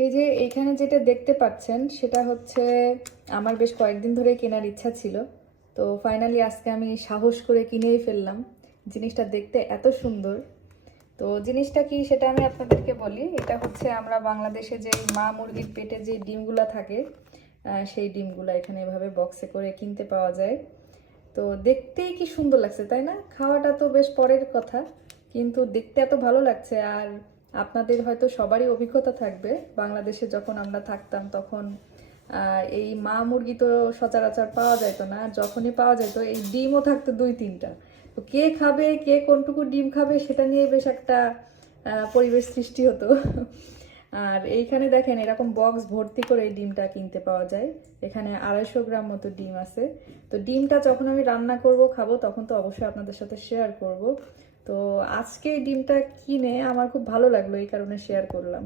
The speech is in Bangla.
এই যে এইখানে যেটা দেখতে পাচ্ছেন সেটা হচ্ছে আমার বেশ কয়েকদিন ধরে কেনার ইচ্ছা ছিল। তো ফাইনালি আজকে আমি সাহস করে কিনেই ফেললাম। জিনিসটা দেখতে এত সুন্দর। তো জিনিসটা কি সেটা আমি আপনাদেরকে বলি। এটা হচ্ছে আমরা বাংলাদেশে যে মা মুরগির পেটে যে ডিমগুলো থাকে, সেই ডিমগুলো এখানে এভাবে বক্সে করে কিনতে পাওয়া যায়। তো দেখতেই কি সুন্দর লাগছে তাই না? খাওয়াটা তো বেশ পরের কথা, কিন্তু দেখতে এত ভালো লাগছে। আর আপনাদের হয়তো সবারই অভিজ্ঞতা থাকবে, বাংলাদেশে যখন আমরা থাকতাম তখন এই মা মুরগি তো সচরাচর পাওয়া যেত না। আর যখনই পাওয়া যেত এই ডিমও থাকতো 2-3টা। তো কে খাবে, কে কোনটুকু ডিম খাবে সেটা নিয়ে বেশ একটা পরিবেশ সৃষ্টি হতো। আর এইখানে দেখেন এরকম বক্স ভর্তি করে এই ডিমটা কিনতে পাওয়া যায়। এখানে 250 গ্রাম মতো ডিম আছে। তো ডিমটা যখন আমি রান্না করব খাবো তখন তো অবশ্যই আপনাদের সাথে শেয়ার করব। তো আজকে এই ডিমটা কিনে আমার খুব ভালো লাগলো, এই কারণে শেয়ার করলাম।